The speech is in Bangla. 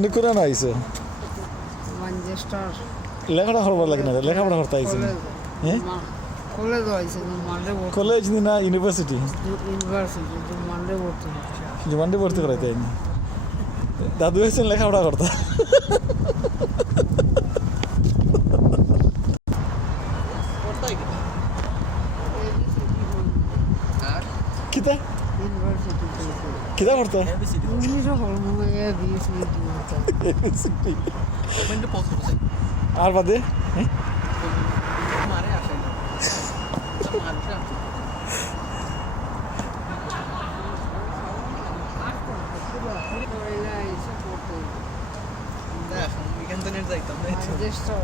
তুমি কোরআন আইছো ম্যানচেস্টার লেখাটা করবার লাগে না লেখাপড়া করতে আইছো হ্যাঁ কলেজ হয়েছে মানডে কলেজ না ইউনিভার্সিটি ইউনিভার্সিটি মানডে ভর্তি জুমান্ডি ভর্তি করাইতে আইনি দাদু হয়েছেন লেখাপড়া করতা কিতা ইউনিভার্সিটি কিতা করতা ইংলিশও হল এ বি সি ডি আর বাদে ম্যানচেস্টার